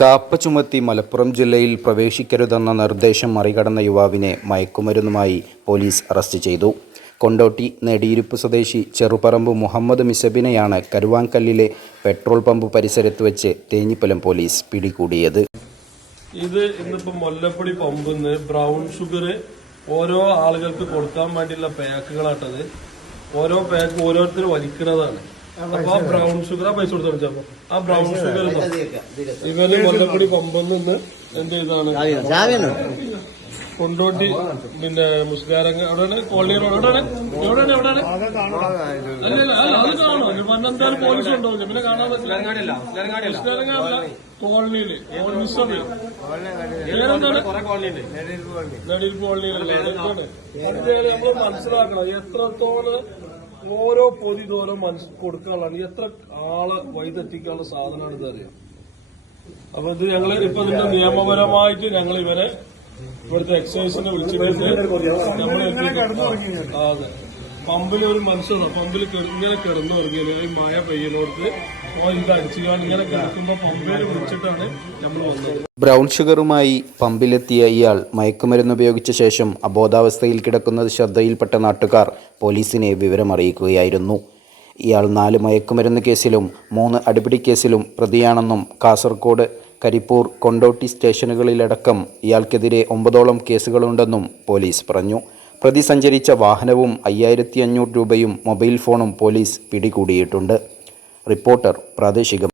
കാപ്പ ചുമത്തി മലപ്പുറം ജില്ലയിൽ പ്രവേശിക്കരുതെന്ന നിർദ്ദേശം മറികടന്ന യുവാവിനെ മയക്കുമരുന്നുമായി പോലീസ് അറസ്റ്റ് ചെയ്തു. കൊണ്ടോട്ടി നെടിയിരുപ്പ് സ്വദേശി ചെറുപറമ്പ് മുഹമ്മദ് മിസബിനെയാണ് കരുവാങ്കല്ലിലെ പെട്രോൾ പമ്പ് പരിസരത്ത് വെച്ച് തേഞ്ഞിപ്പലം പോലീസ് പിടികൂടിയത്. ഇത് ഇന്നിപ്പോ മുല്ലപ്പടി നിന്ന് ബ്രൗൺ ഷുഗർ ഓരോ ആളുകൾക്ക് കൊടുക്കാൻ വേണ്ടിയുള്ള പാക്കുകളാട്ടത് ഓരോ പാക്ക് ഓരോരുത്തർ വലിക്കുന്നതാണ്. അപ്പൊ ആ ബ്രൗൺ ഷുഗർ ആ പൈസ കൊടുത്തു ചിലപ്പോ ആ ബ്രൗൺ ഷുഗർ ഇവർ മുല്ലപ്പടി പമ്പിൽ നിന്ന് എന്ത് ചെയ്താണ്? കൊണ്ടോട്ടി പിന്നെ മുസ്കാരങ്ങ അവിടെ കോളനി റോഡ് എവിടെയാണ് എവിടെയാണ് എവിടെയാണ്? അല്ല അല്ല അത് കാണോ. പോലീസ് ഉണ്ടോ? പിന്നെ കാണാൻ പറ്റില്ല. കോളനിയിൽ കോളനി പേരെന്താണ്? നെടിയിൽ നമ്മൾ മനസ്സിലാക്കണം. എത്രത്തോളം ഓരോ പൊതി തോറും മനസ്സ് കൊടുക്കാനുള്ളതാണ് എത്ര ആളെ വഴിതെറ്റിക്കാനുള്ള സാധനമാണ് ഇതറിയാം അപ്പൊ ഇത് ഞങ്ങൾ ഇപ്പൊ ഇതിന്റെ നിയമപരമായിട്ട് ഞങ്ങൾ ഇവരെ ഇവിടുത്തെ എക്സൈസിനെ വിളിച്ചിട്ട് നമ്മൾ അതെ. പമ്പിൽ ഒരു മനുഷ്യനോ പമ്പിൽ ഇങ്ങനെ കിടന്നുറങ്ങിയത് ഈ മായ പയ്യനോടത്ത് ഇത് ഇങ്ങനെ കിടക്കുമ്പോൾ നമ്മൾ വന്നത്. ബ്രൗൺ ഷുഗറുമായി പമ്പിലെത്തിയ ഇയാൾ മയക്കുമരുന്ന് ഉപയോഗിച്ച ശേഷം അബോധാവസ്ഥയിൽ കിടക്കുന്നത് ശ്രദ്ധയിൽപ്പെട്ട നാട്ടുകാർ പോലീസിനെ വിവരമറിയിക്കുകയായിരുന്നു. ഇയാൾ നാല് മയക്കുമരുന്ന് കേസിലും മൂന്ന് അടിപിടി കേസിലും പ്രതിയാണെന്നും കാസർഗോഡ് കരിപ്പൂർ കൊണ്ടോട്ടി സ്റ്റേഷനുകളിലടക്കം ഇയാൾക്കെതിരെ ഒമ്പതോളം കേസുകളുണ്ടെന്നും പോലീസ് പറഞ്ഞു. പ്രതി സഞ്ചരിച്ച വാഹനവും അയ്യായിരത്തി അഞ്ഞൂറ് രൂപയും മൊബൈൽ ഫോണും പോലീസ് പിടികൂടിയിട്ടുണ്ട്. റിപ്പോർട്ടർ പ്രാദേശികം